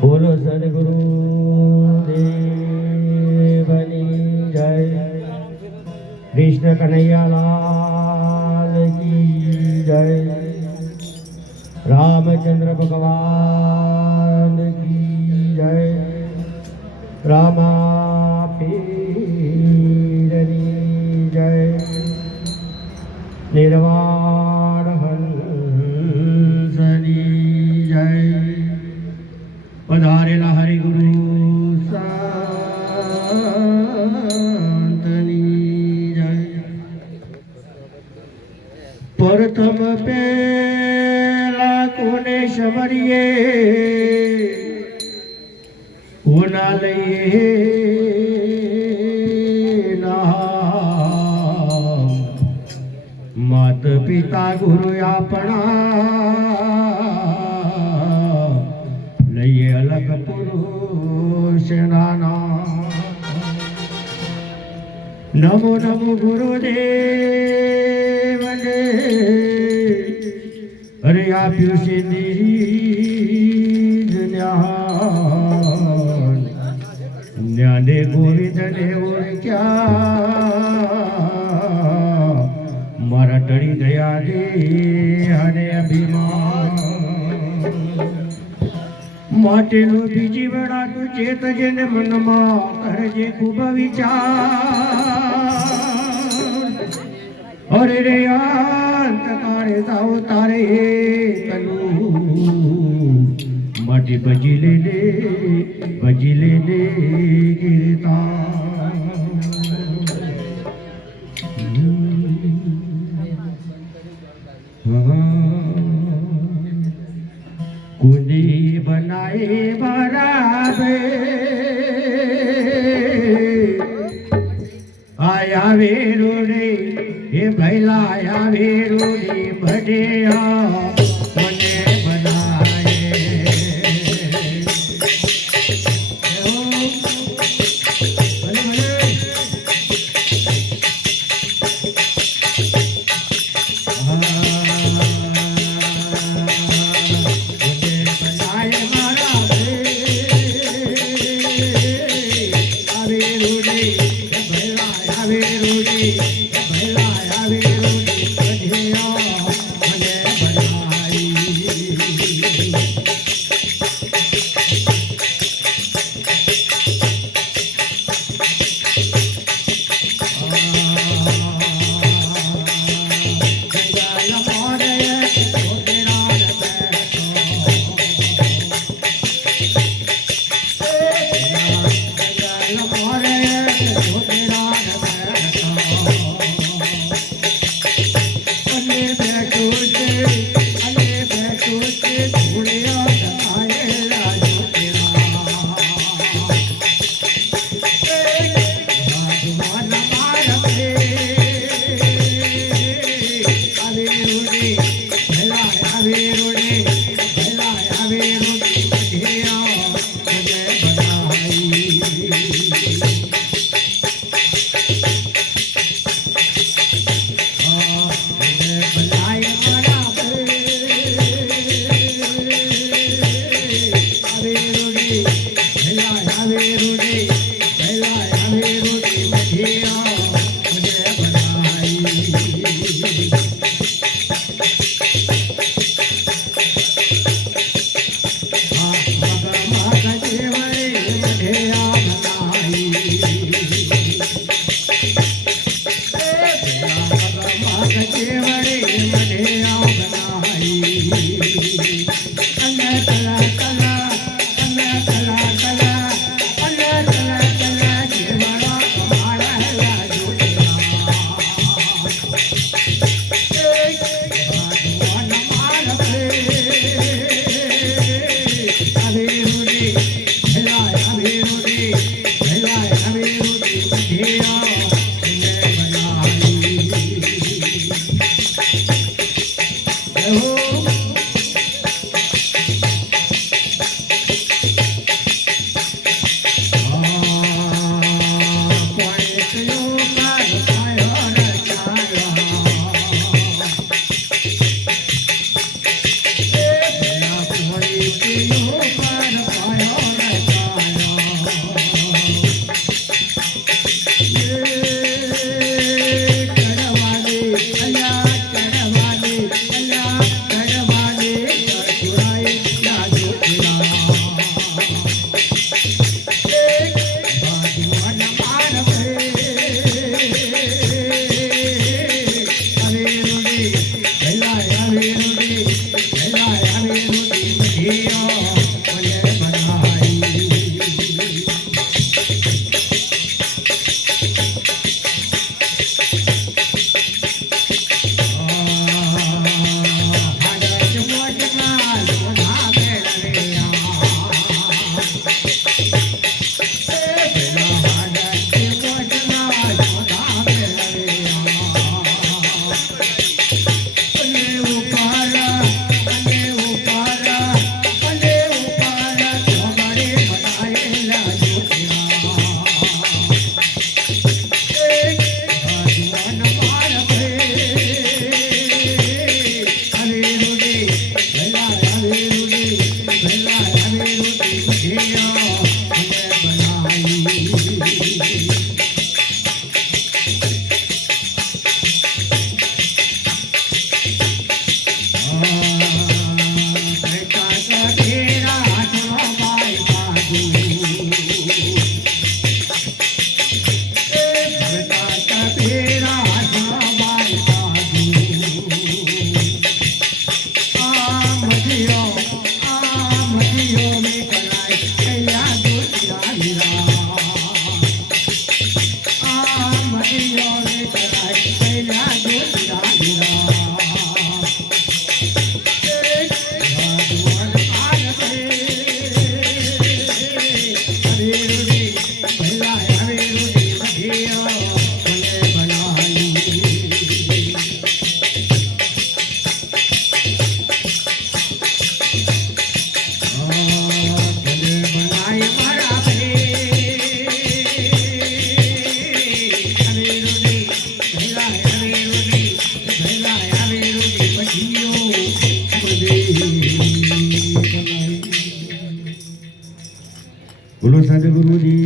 બોલો સદગુરુ દેવની જય। કૃષ્ણ કનૈયાલાલ કી જય। રામચંદ્ર ભગવાન કી જય। રામા પીરની જય। નિર્વાણ હંસની જય। પધારેલા હરિગુરુ સંતની જય। પ્રથમ પેલા કોને સમરીએ કોના લઈએ નામ। માત પિતા ગુરુ આપણા લઈએ અલગ પુરુષના નામ। નમો નમો ગુરુદેવને અરે આપ્યું છે નિજ જ્ઞાન। જ્ઞાને ગોવિંદને ઓળખ્યા મારા ટળી ગયા દેહને અભિમાન। માટેનું બીજી વેળાનું ચેત જેને મનમાં કરજે ખૂબ વિચાર। અરે રે અંતકાળે જાઓ તારે તનું માટી ભજી લેને ગીરતા। કુંડી બનાए બરાબર આયા વેરોડે એ ભૈલા આયા વેરોડે બઢિયા મને બનાए। બોલો સદગુરુજી